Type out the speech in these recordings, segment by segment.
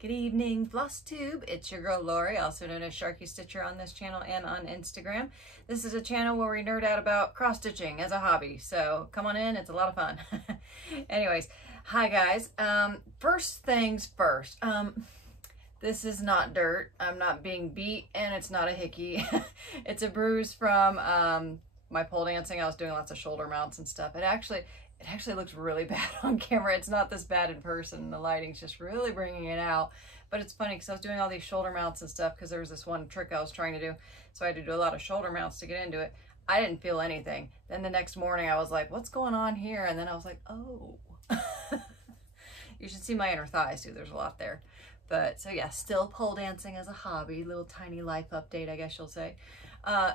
Good evening, Flosstube. It's your girl Lori, also known as Sharky Stitcher on this channel and on Instagram. This is a channel where we nerd out about cross-stitching as a hobby, so come on in, it's a lot of fun. Anyways, hi guys. First things first, this is not dirt. I'm not being beat, and it's not a hickey. It's a bruise from my pole dancing. I was doing lots of shoulder mounts and stuff. It actually looks really bad on camera. It's not this bad in person. The lighting's just really bringing it out. But it's funny because I was doing all these shoulder mounts and stuff because there was this one trick I was trying to do. So I had to do a lot of shoulder mounts to get into it. I didn't feel anything. Then the next morning I was like, what's going on here? And then I was like, oh. You should see my inner thighs too. There's a lot there. But so yeah, still pole dancing as a hobby. Little tiny life update, I guess you'll say.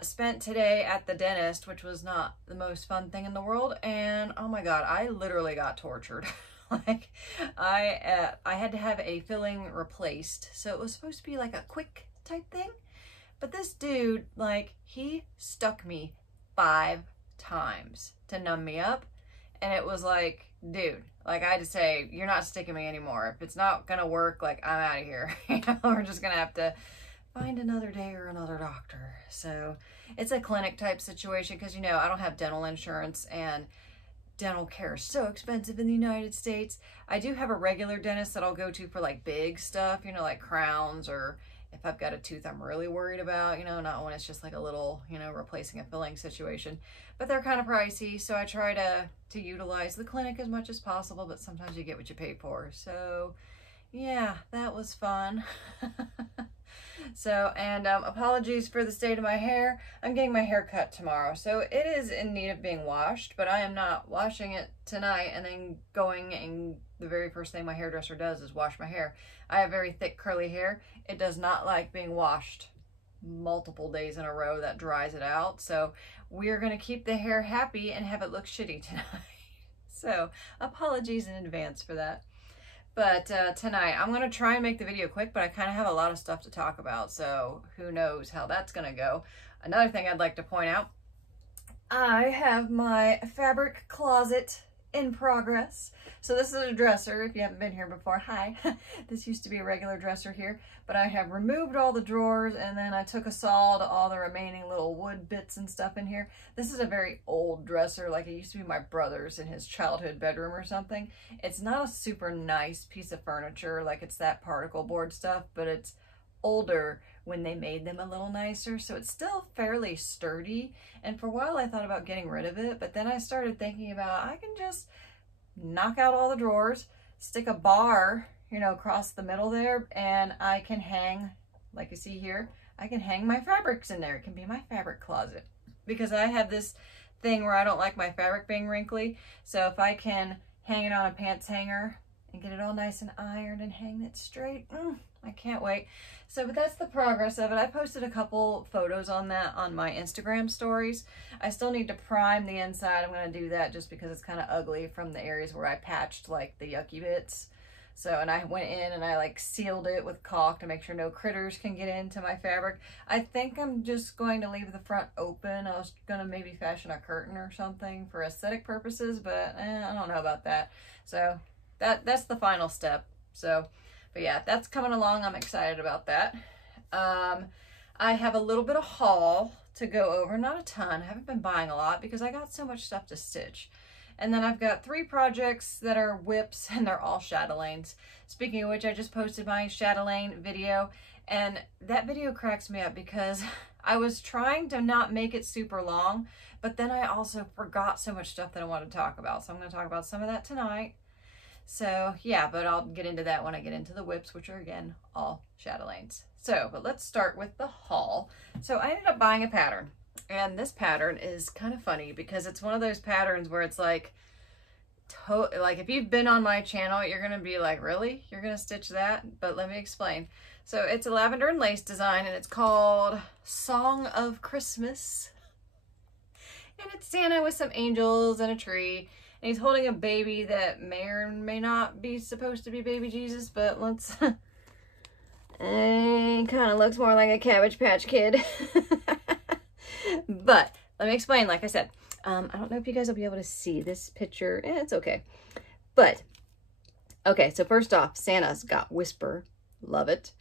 Spent today at the dentist, which was not the most fun thing in the world, and oh my god, I literally got tortured. Like I had to have a filling replaced, so it was supposed to be like a quick type thing, but this dude, like, he stuck me 5 times to numb me up, and it was like, dude, like, I had to say, you're not sticking me anymore. If it's not gonna work, like, I'm out of here. You know, we're just gonna have to find another day or another doctor. So it's a clinic type situation because, you know, I don't have dental insurance and dental care is so expensive in the United States. I do have a regular dentist that I'll go to for like big stuff, you know, like crowns, or if I've got a tooth I'm really worried about, you know, not when it's just like a little, you know, replacing a filling situation. But they're kind of pricey, so I try to utilize the clinic as much as possible, but sometimes you get what you pay for. So yeah, that was fun. So, and apologies for the state of my hair. I'm getting my hair cut tomorrow, so it is in need of being washed, but I am not washing it tonight and then going, and the very first thing my hairdresser does is wash my hair. I have very thick curly hair. It does not like being washed multiple days in a row. That dries it out. So we're going to keep the hair happy and have it look shitty tonight. So apologies in advance for that. But tonight, I'm going to try and make the video quick, but I kind of have a lot of stuff to talk about, so who knows how that's going to go. Another thing I'd like to point out, I have my fabric closet in progress. So this is a dresser, if you haven't been here before. Hi. This used to be a regular dresser here, but I have removed all the drawers, and then I took a saw to all the remaining little wood bits and stuff in here. This is a very old dresser, like it used to be my brother's in his childhood bedroom or something. It's not a super nice piece of furniture, like it's that particle board stuff, but it's older when they made them a little nicer, so it's still fairly sturdy. And for a while I thought about getting rid of it, but then I started thinking about, I can just knock out all the drawers, stick a bar, you know, across the middle there, and I can hang, like you see here, I can hang my fabrics in there. It can be my fabric closet, because I have this thing where I don't like my fabric being wrinkly. So if I can hang it on a pants hanger and get it all nice and ironed and hang it straight, I can't wait. So, but that's the progress of it. I posted a couple photos on that on my Instagram stories. I still need to prime the inside. I'm going to do that just because it's kind of ugly from the areas where I patched like the yucky bits. So, and I went in and I like sealed it with caulk to make sure no critters can get into my fabric. I think I'm just going to leave the front open. I was going to maybe fashion a curtain or something for aesthetic purposes, but I don't know about that. So that's the final step. So, but yeah, that's coming along. I'm excited about that. I have a little bit of haul to go over, not a ton. I haven't been buying a lot because I got so much stuff to stitch. And then I've got 3 projects that are whips, and they're all chatelaines. Speaking of which, I just posted my chatelaine video, and that video cracks me up because I was trying to not make it super long, but then I also forgot so much stuff that I want to talk about. So I'm going to talk about some of that tonight. So yeah, but I'll get into that when I get into the whips, which are again all chatelaines. So, but let's start with the haul. So I ended up buying a pattern, and this pattern is kind of funny because it's one of those patterns where it's like, like if you've been on my channel, you're gonna be like, really? You're gonna stitch that? But let me explain. So it's a lavender and lace design, and it's called Song of Christmas. And it's Santa with some angels and a tree. And he's holding a baby that may or may not be supposed to be baby Jesus, but let's... It kind of looks more like a Cabbage Patch Kid. But let me explain, like I said. I don't know if you guys will be able to see this picture. It's okay. But, okay, so first off, Santa's got Whisper Love it.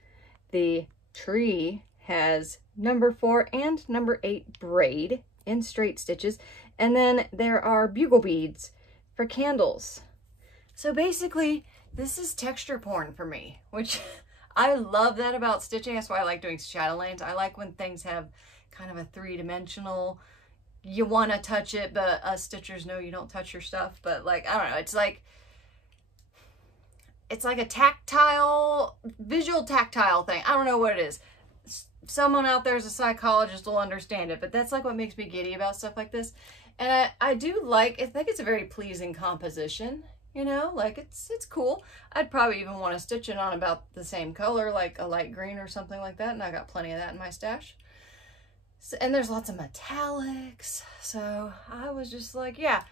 The tree has number 4 and number 8 braid in straight stitches. And then there are bugle beads for candles. So basically, this is texture porn for me, which I love that about stitching. That's why I like doing chatelaines. I like when things have kind of a three-dimensional, you want to touch it, but us stitchers know you don't touch your stuff. But like, I don't know, it's like a tactile, visual tactile thing. I don't know what it is. Someone out there is a psychologist will understand it, but that's like what makes me giddy about stuff like this. And I do like, I think it's a very pleasing composition, you know, like it's cool. I'd probably even want to stitch it on about the same color, like a light green or something like that. And I got plenty of that in my stash. So, and there's lots of metallics. So I was just like, yeah,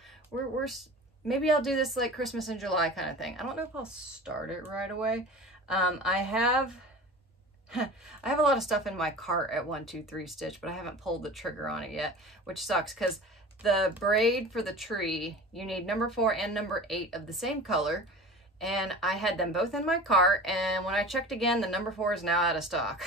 maybe I'll do this like Christmas in July kind of thing. I don't know if I'll start it right away. I have a lot of stuff in my cart at 1-2-3 Stitch, but I haven't pulled the trigger on it yet, which sucks because the braid for the tree, you need number 4 and number 8 of the same color. And I had them both in my cart, and when I checked again, the number 4 is now out of stock.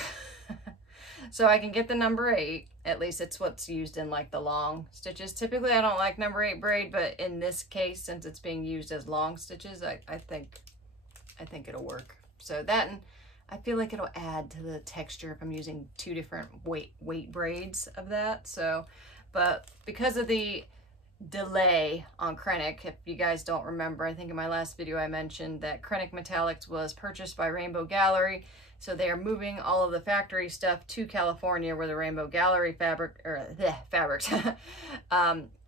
So I can get the number 8. At least it's what's used in like the long stitches. Typically I don't like number 8 braid, but in this case, since it's being used as long stitches, I think it'll work. So that, and I feel like it'll add to the texture if I'm using 2 different weight braids of that. So, but because of the delay on Krennic, if you guys don't remember, I think in my last video I mentioned that Krennic Metallics was purchased by Rainbow Gallery. So they are moving all of the factory stuff to California, where the Rainbow Gallery fabrics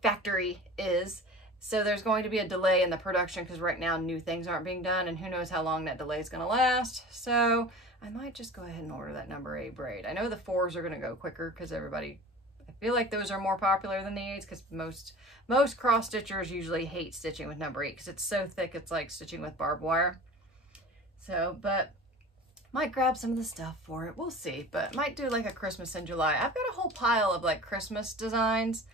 factory is. So there's going to be a delay in the production because right now new things aren't being done, and who knows how long that delay is going to last. So I might just go ahead and order that number 8 braid. I know the 4s are going to go quicker because everybody, I feel like those are more popular than the 8s because most cross stitchers usually hate stitching with number 8 because it's so thick it's like stitching with barbed wire. So, but might grab some of the stuff for it. We'll see, but might do like a Christmas in July. I've got a whole pile of like Christmas designs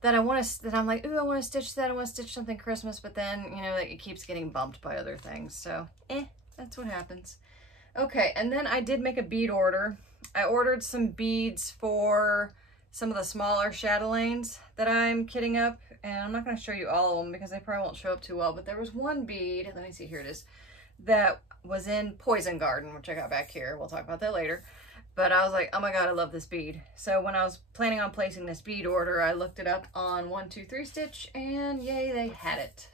that I want to, that I'm like, ooh, I want to stitch that. I want to stitch something Christmas, but then, you know, like it keeps getting bumped by other things. So, that's what happens. Okay, and then I did make a bead order. I ordered some beads for some of the smaller chatelaines that I'm kitting up, and I'm not going to show you all of them because they probably won't show up too well, but there was one bead, let me see, here it is, that was in Poison Garden, which I got back here. We'll talk about that later. But I was like, oh my God, I love this bead. So when I was planning on placing this bead order, I looked it up on 1-2-3 Stitch, and yay, they had it.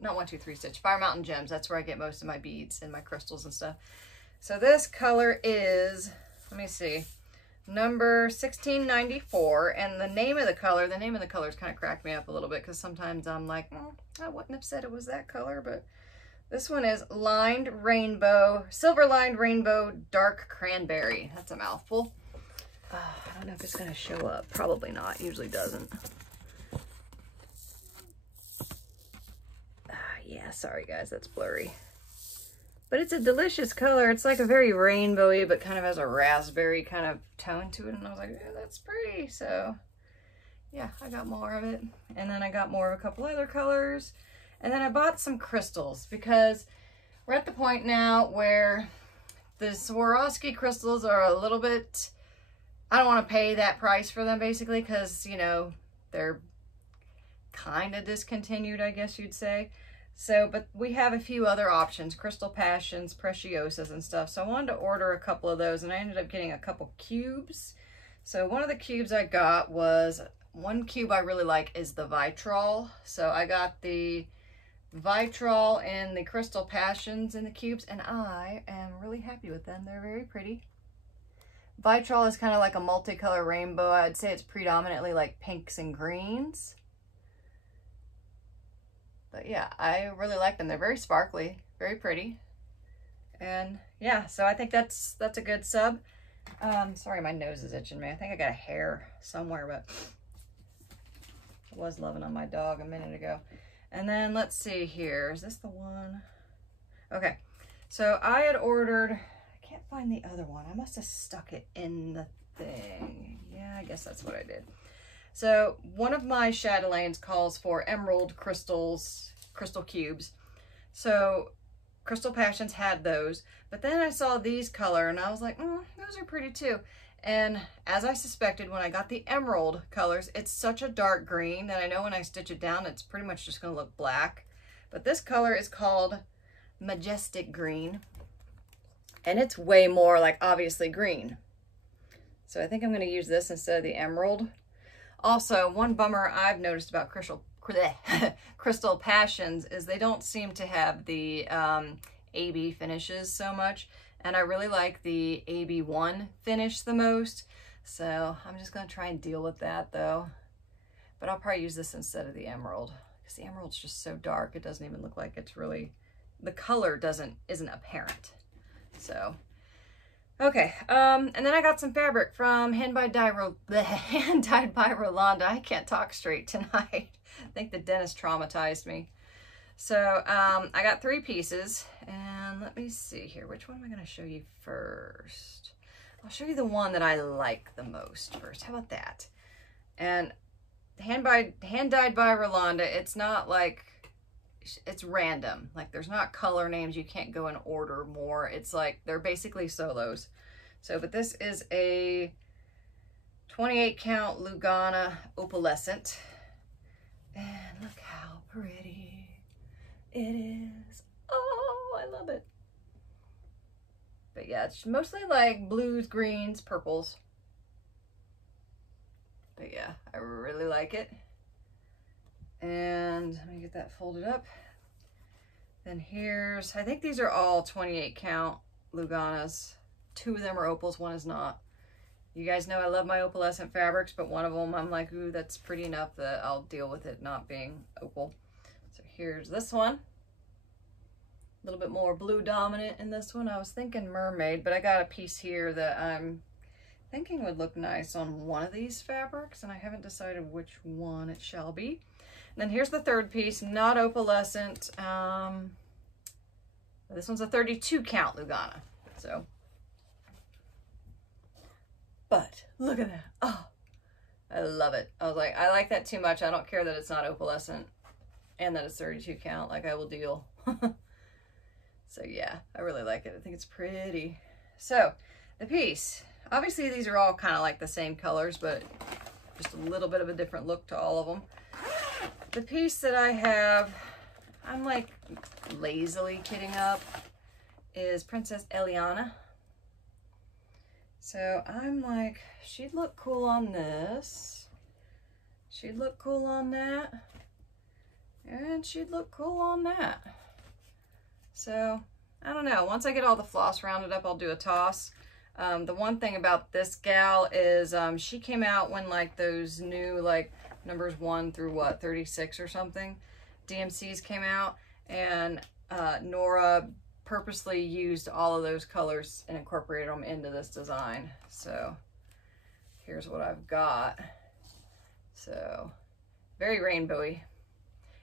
Not 1-2-3 Stitch, Fire Mountain Gems. That's where I get most of my beads and my crystals and stuff. So this color is, let me see, number 1694. And the name of the color's kind of cracked me up a little bit because sometimes I'm like, I wouldn't have said it was that color, but this one is lined rainbow, silver lined rainbow, dark cranberry. That's a mouthful. I don't know if it's going to show up. Probably not. Usually doesn't. Yeah, sorry guys, that's blurry. But it's a delicious color. It's like a very rainbowy, but kind of has a raspberry kind of tone to it. And I was like, yeah, that's pretty. So yeah, I got more of it. And then I got more of a couple other colors. And then I bought some crystals because we're at the point now where the Swarovski crystals are a little bit, I don't want to pay that price for them basically because, you know, they're kind of discontinued, I guess you'd say. So, but we have a few other options, Crystal Passions, Preciosas and stuff. So I wanted to order a couple of those and I ended up getting a couple cubes. So one of the cubes I got was, one cube I really like is the Vitrol. So I got the Vitrol and the Crystal Passions in the cubes, and I am really happy with them. They're very pretty. Vitrol is kind of like a multicolor rainbow. I'd say it's predominantly like pinks and greens. But yeah, I really like them. They're very sparkly, very pretty. And yeah, so I think that's a good sub. Sorry, my nose is itching me. I think I got a hair somewhere, but I was loving on my dog a minute ago. And then let's see here. Is this the one? Okay. So I had ordered, I can't find the other one. I must have stuck it in the thing. Yeah, I guess that's what I did. So one of my chatelaines calls for emerald crystals, crystal cubes. So Crystal Passions had those, but then I saw these color and I was like, those are pretty too. And as I suspected, when I got the emerald colors, it's such a dark green that I know when I stitch it down, it's pretty much just gonna look black. But this color is called Majestic Green, and it's way more like obviously green. So I think I'm gonna use this instead of the emerald. Also, one bummer I've noticed about Crystal Passions is they don't seem to have the AB finishes so much. And I really like the AB1 finish the most. So I'm just gonna try and deal with that though. But I'll probably use this instead of the emerald, because the emerald's just so dark, it doesn't even look like it's really, the color isn't apparent. So, okay, and then I got some fabric from Hand Dyed by Rolanda. I can't talk straight tonight. I think the dentist traumatized me. So I got 3 pieces, and let me see here. Which one am I going to show you first? I'll show you the one that I like the most first. How about that? And Hand Dyed by Rolanda, it's not like, it's random. Like there's not color names. You can't go and order more. It's like, they're basically solos. So, but this is a 28 count Lugana opalescent. And look how pretty it is. Oh, I love it. But yeah, it's mostly like blues, greens, purples. But yeah, I really like it. And let me get that folded up. Then here's, I think these are all 28 count Luganas. 2 of them are opals, 1 is not. You guys know I love my opalescent fabrics, but one of them I'm like, ooh, that's pretty enough that I'll deal with it not being opal. So here's this one. A little bit more blue dominant in this one. I was thinking mermaid, but I got a piece here that I'm thinking would look nice on one of these fabrics, and I haven't decided which one it shall be. And then here's the 3rd piece, not opalescent. This one's a 32 count Lugana. So, but look at that. Oh, I love it. I was like, I like that too much. I don't care that it's not opalescent and that it's 32 count. Like, I will deal. So yeah, I really like it. I think it's pretty. So the piece, obviously these are all kind of like the same colors, but just a little bit of a different look to all of them. The piece that I have, I'm like lazily kitting up, is Princess Eliana. So I'm like, she'd look cool on this. She'd look cool on that. And she'd look cool on that. So, I don't know. Once I get all the floss rounded up, I'll do a toss. The one thing about this gal is she came out when like those new like numbers 1 through what, 36 or something, DMCs came out, and Nora purposely used all of those colors and incorporated them into this design. So, here's what I've got. So, very rainbowy.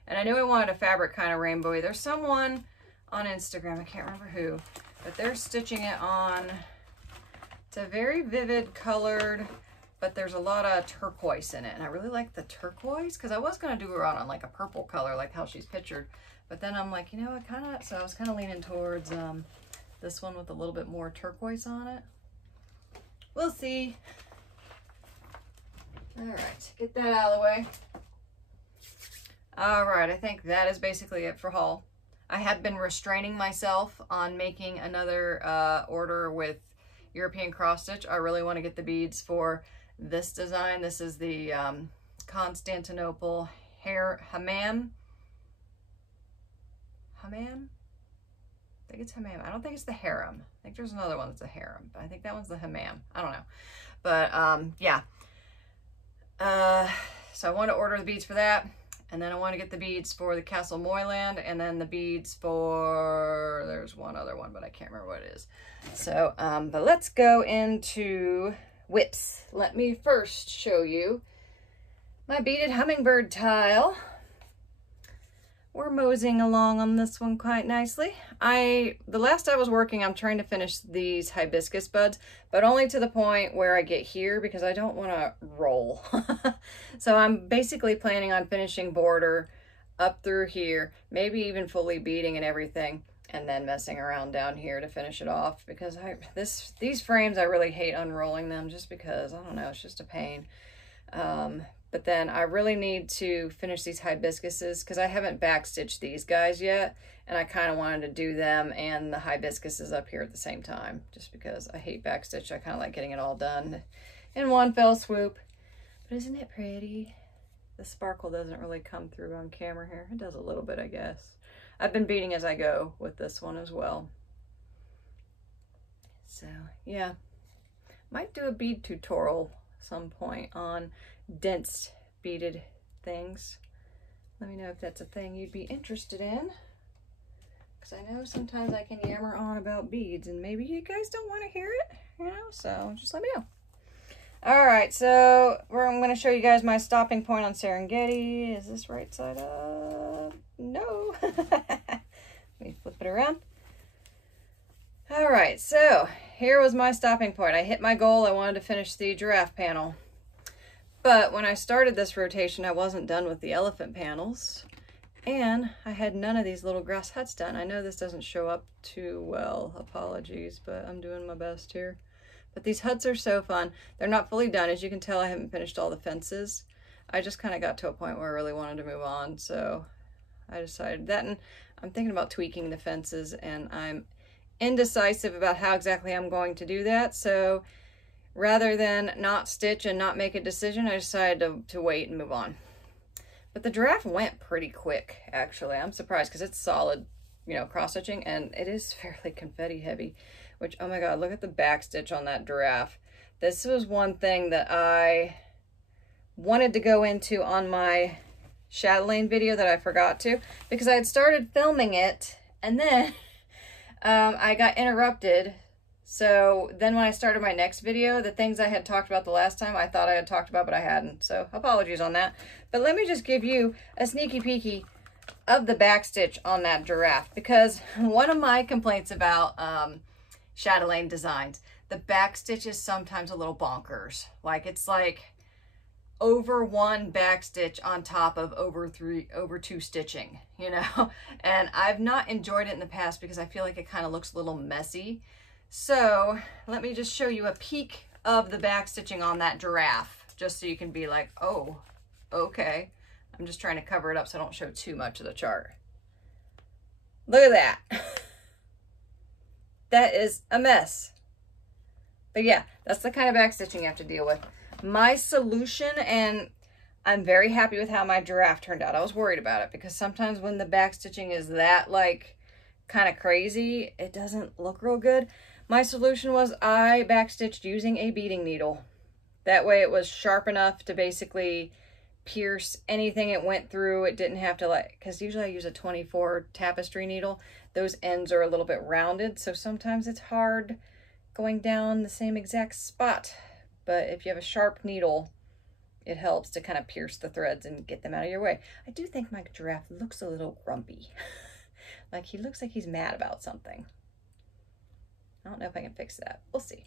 And I knew I wanted a fabric kind of rainbowy. There's someone on Instagram, I can't remember who, but they're stitching it on. It's a very vivid colored, but there's a lot of turquoise in it, and I really like the turquoise, because I was going to do her on like a purple color like how she's pictured, but then I'm like, you know, so I was kind of leaning towards this one with a little bit more turquoise on it. We'll see. All right, get that out of the way. All right, I think that is basically it for haul. I had been restraining myself on making another order with European cross stitch. I really want to get the beads for this design. This is the Constantinople Hammam. Hammam? I think it's Hammam. I don't think it's the harem. I think there's another one that's a harem, but I think that one's the Hammam. I don't know. But yeah. So I want to order the beads for that. And then I want to get the beads for the Castle Moyland, and then the beads for, there's one other one, but I can't remember what it is. So, but let's go into whips. Let me first show you my beaded hummingbird tile. We're moseying along on this one quite nicely. The last I was working, I'm trying to finish these hibiscus buds, but only to the point where I get here because I don't want to roll. So I'm basically planning on finishing border up through here, maybe even fully beading and everything. and then messing around down here to finish it off, because these frames, I really hate unrolling them just because, I don't know, it's just a pain. But then I really need to finish these hibiscuses because I haven't backstitched these guys yet, and I kind of wanted to do them and the hibiscuses up here at the same time, just because I hate backstitch. I kind of like getting it all done in one fell swoop. But isn't it pretty? The sparkle doesn't really come through on camera here. It does a little bit, I guess. I've been beading as I go with this one as well. So yeah, might do a bead tutorial some point on dense beaded things. Let me know if that's a thing you'd be interested in, because I know sometimes I can yammer on about beads and maybe you guys don't want to hear it, you know, so just let me know. All right, so I'm going to show you guys my stopping point on Serengeti. Is this right side up? No. Let me flip it around. All right, so here was my stopping point. I hit my goal. I wanted to finish the giraffe panel. But when I started this rotation, I wasn't done with the elephant panels. And I had none of these little grass huts done. I know this doesn't show up too well. Apologies, but I'm doing my best here. But these huts are so fun. They're not fully done. As you can tell, I haven't finished all the fences. I just kind of got to a point where I really wanted to move on. So I decided that, and I'm thinking about tweaking the fences, and I'm indecisive about how exactly I'm going to do that. So rather than not stitch and not make a decision, I decided to wait and move on. But the giraffe went pretty quick, actually. I'm surprised because it's solid, you know, cross stitching, and it is fairly confetti heavy, which, oh my God, look at the back stitch on that giraffe. This was one thing that I wanted to go into on my chatelaine video that I forgot to, because I had started filming it and then I got interrupted. So then when I started my next video, the things I had talked about the last time, I thought I had talked about, but I hadn't. So apologies on that. But let me just give you a sneaky peeky of the back stitch on that giraffe, because one of my complaints about Chatelaine Designs, the back stitch is sometimes a little bonkers. Like, it's like over one back stitch on top of over two stitching, you know? And I've not enjoyed it in the past because I feel like it kind of looks a little messy. So let me just show you a peek of the back stitching on that giraffe, just so you can be like, oh, okay. I'm just trying to cover it up so I don't show too much of the chart. Look at that. That is a mess. But yeah, that's the kind of back stitching you have to deal with. My solution, and I'm very happy with how my giraffe turned out. I was worried about it because sometimes when the back stitching is that like kind of crazy, it doesn't look real good. My solution was I backstitched using a beading needle. That way it was sharp enough to basically pierce anything it went through. It didn't have to, like, because usually I use a 24 tapestry needle. Those ends are a little bit rounded, so sometimes it's hard going down the same exact spot. But if you have a sharp needle, it helps to kind of pierce the threads and get them out of your way. I do think my giraffe looks a little grumpy. Like, he looks like he's mad about something. I don't know if I can fix that. We'll see.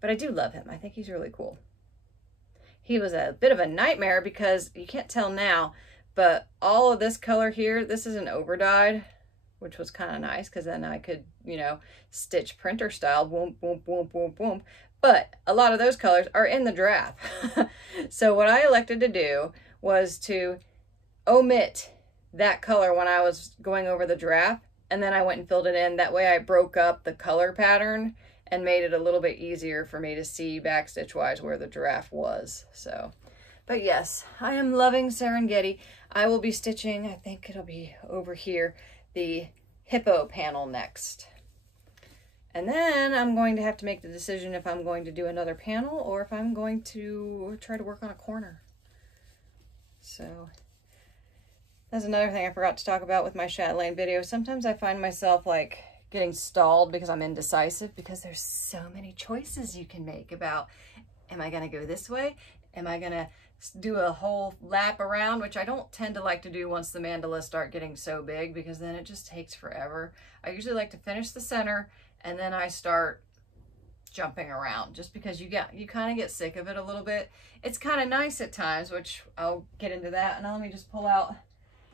But I do love him. I think he's really cool. He was a bit of a nightmare because you can't tell now, but all of this color here, this is an overdyed, which was kind of nice because then I could, you know, stitch printer style, boom, boom, boom, boom, boom. But a lot of those colors are in the giraffe. So what I elected to do was to omit that color when I was going over the giraffe, and then I went and filled it in. That way I broke up the color pattern and made it a little bit easier for me to see backstitch wise where the giraffe was. So, but yes, I am loving Serengeti. I will be stitching, I think it'll be over here, the hippo panel next. And then I'm going to have to make the decision if I'm going to do another panel or if I'm going to try to work on a corner. So that's another thing I forgot to talk about with my chatelaine video. Sometimes I find myself like getting stalled because I'm indecisive, because there's so many choices you can make about, am I going to go this way? Am I going to do a whole lap around, which I don't tend to like to do once the mandalas start getting so big, because then it just takes forever. I usually like to finish the center and then I start jumping around, just because you kind of get sick of it a little bit. It's kind of nice at times, which I'll get into that. And now let me just pull out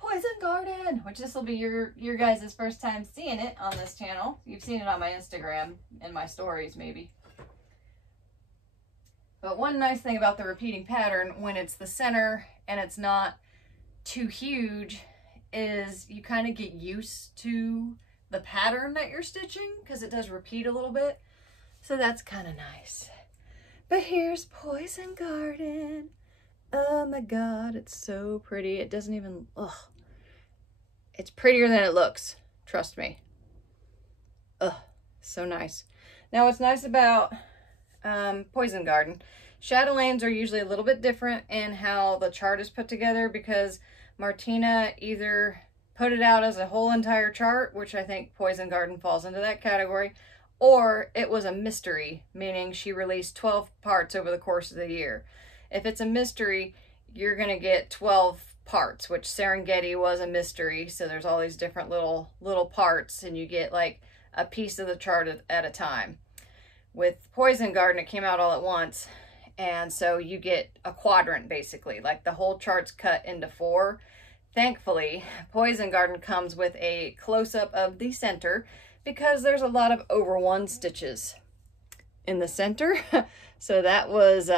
Poison Garden, which this will be your guys' first time seeing it on this channel. You've seen it on my Instagram and my stories maybe. But one nice thing about the repeating pattern when it's the center and it's not too huge is you kind of get used to the pattern that you're stitching because it does repeat a little bit. So that's kind of nice. But here's Poison Garden. Oh my God, it's so pretty. It doesn't even, ugh. It's prettier than it looks. Trust me. Ugh, so nice. Now what's nice about Poison Garden, chatelaines are usually a little bit different in how the chart is put together because Martina either put it out as a whole entire chart, which I think Poison Garden falls into that category, or it was a mystery, meaning she released 12 parts over the course of the year. If it's a mystery, you're going to get 12 parts, which Serengeti was a mystery, so there's all these different little parts, and you get like a piece of the chart at a time. With Poison Garden, it came out all at once, and so you get a quadrant basically, like the whole chart's cut into 4. Thankfully, Poison Garden comes with a close-up of the center because there's a lot of over 1 stitches in the center. So that was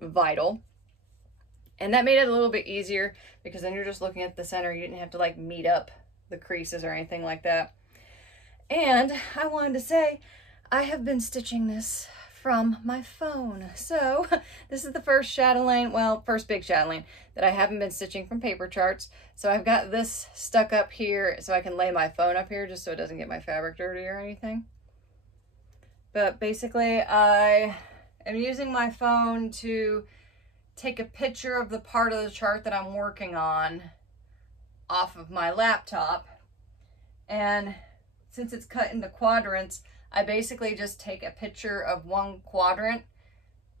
vital. And that made it a little bit easier because then you're just looking at the center. You didn't have to like meet up the creases or anything like that. And I wanted to say, I have been stitching this from my phone. So this is the first chatelaine, well, first big chatelaine that I haven't been stitching from paper charts. So I've got this stuck up here so I can lay my phone up here just so it doesn't get my fabric dirty or anything. But basically I am using my phone to take a picture of the part of the chart that I'm working on off of my laptop. And since it's cut into quadrants, I basically just take a picture of one quadrant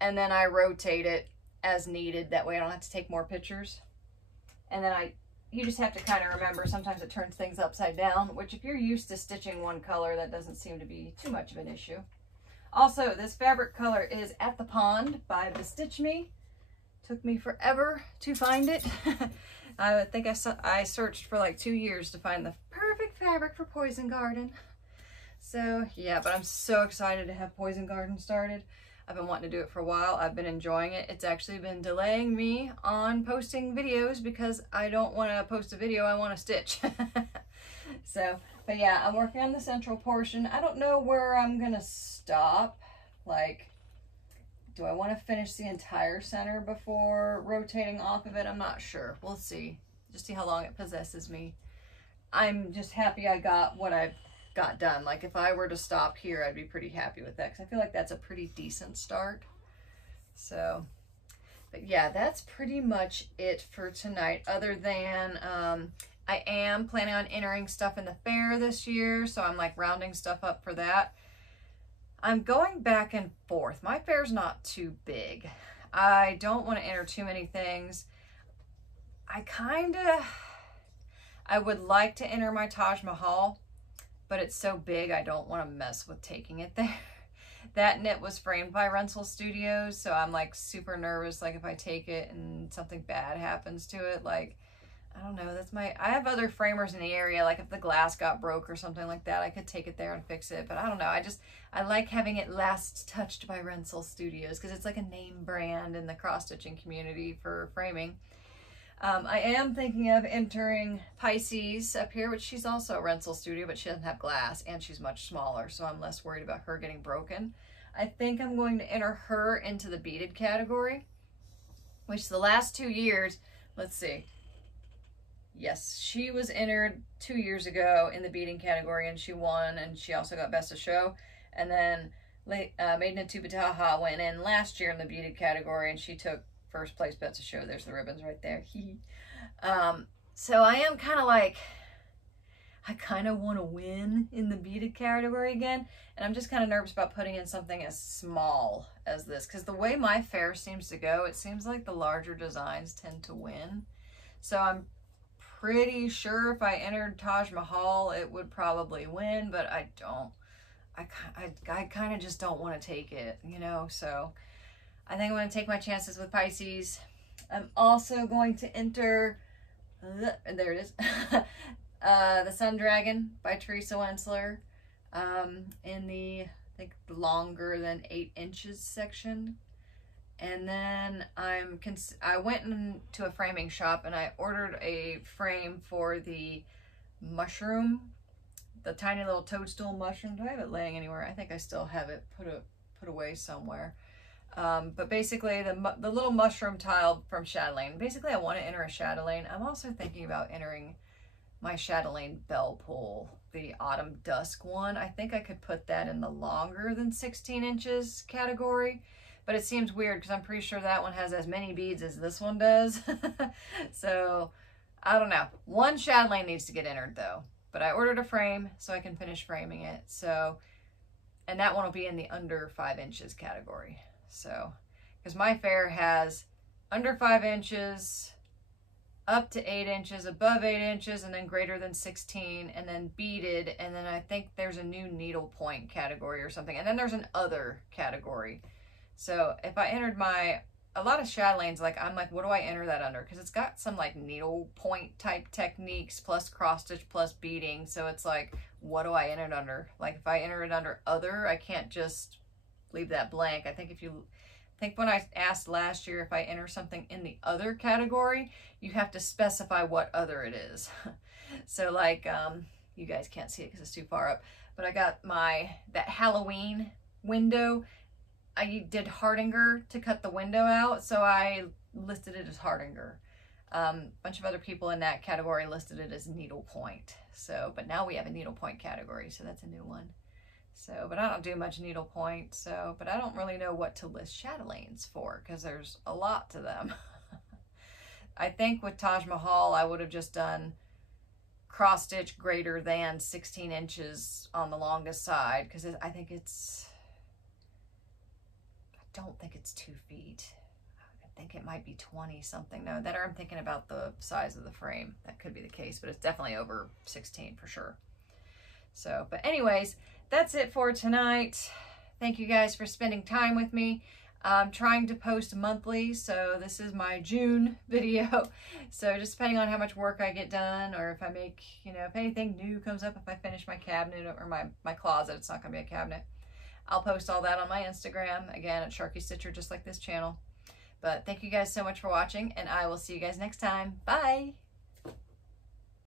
and then I rotate it as needed. That way I don't have to take more pictures. And then you just have to kind of remember, sometimes it turns things upside down, which if you're used to stitching one color, that doesn't seem to be too much of an issue. Also, this fabric color is At the Pond by BeStitchme. Took me forever to find it. I think I searched for like 2 years to find the perfect fabric for Poison Garden. So yeah, but I'm so excited to have Poison Garden started. I've been wanting to do it for a while. I've been enjoying it. It's actually been delaying me on posting videos because I don't want to post a video, I want to stitch. So, but yeah, I'm working on the central portion. I don't know where I'm gonna stop. Like, do I want to finish the entire center before rotating off of it? I'm not sure. We'll see. Just see how long it possesses me. I'm just happy I got what I've got done. Like if I were to stop here, I'd be pretty happy with that because I feel like that's a pretty decent start. So, but yeah, that's pretty much it for tonight, other than I am planning on entering stuff in the fair this year, so I'm like rounding stuff up for that. I'm going back and forth. My fair's not too big. I don't want to enter too many things. I would like to enter my Taj Mahal, but it's so big I don't want to mess with taking it there. That knit was framed by Rensselaer Studios, so I'm like super nervous, like if I take it and something bad happens to it, like, I don't know, I have other framers in the area, like if the glass got broke or something like that, I could take it there and fix it, but I don't know, I like having it last touched by Rensselaer Studios, because it's like a name brand in the cross-stitching community for framing. I am thinking of entering Pisces up here, which she's also a Rensselaer Studio, but she doesn't have glass, and she's much smaller, so I'm less worried about her getting broken. I think I'm going to enter her into the beaded category, which the last 2 years, let's see. Yes, she was entered 2 years ago in the beading category, and she won, and she also got Best of Show. And then Maiden in Tubataha went in last year in the beaded category, and she took first place Best of Show. There's the ribbons right there. So I am kind of like, I kind of want to win in the beaded category again, and I'm just kind of nervous about putting in something as small as this, because the way my fair seems to go, it seems like the larger designs tend to win. So I'm pretty sure if I entered Taj Mahal, it would probably win, but I don't. I kind of just don't want to take it, you know, so I think I'm going to take my chances with Pisces. I'm also going to enter There it is. The Sun Dragon by Teresa Wensler, in the, I think, longer than 8 inches section. And then I went into a framing shop and I ordered a frame for the mushroom, the tiny little toadstool mushroom. Do I have it laying anywhere? I think I still have it put away somewhere. But basically the little mushroom tile from Chatelaine. Basically I want to enter a Chatelaine. I'm also thinking about entering my Chatelaine Belle Pool, the Autumn Dusk one. I think I could put that in the longer than 16 inches category. But it seems weird because I'm pretty sure that one has as many beads as this one does. So, I don't know. One Chatelaine needs to get entered though. But I ordered a frame so I can finish framing it. So, and that one will be in the under 5 inches category. So, because my fair has under 5 inches, up to 8 inches, above 8 inches, and then greater than 16, and then beaded, and then I think there's a new needlepoint category or something. And then there's an other category. So if I entered a lot of Chatelaines, like, I'm like, what do I enter that under? Because it's got some like needle point type techniques plus cross stitch plus beading. So it's like, what do I enter it under? Like if I enter it under other, I can't just leave that blank. I think when I asked last year if I enter something in the other category, you have to specify what other it is. So like, you guys can't see it because it's too far up, but I got that Halloween window. I did Hardinger to cut the window out, so I listed it as Hardinger. A bunch of other people in that category listed it as needlepoint. So, but now we have a needlepoint category, so that's a new one. So, but I don't do much needlepoint, so, but I don't really know what to list Chatelaines for, because there's a lot to them. I think with Taj Mahal, I would have just done cross stitch greater than 16 inches on the longest side, because I think it's, don't think it's 2 feet. I think it might be 20 something. No, that, or I'm thinking about the size of the frame. That could be the case, but it's definitely over 16 for sure. So, but anyways, that's it for tonight. Thank you guys for spending time with me. I'm trying to post monthly, so this is my June video. So just depending on how much work I get done, or if I make, if anything new comes up, if I finish my cabinet or my closet, it's not gonna be a cabinet. I'll post all that on my Instagram, again, at Sharky Stitcher, just like this channel. But thank you guys so much for watching, and I will see you guys next time. Bye!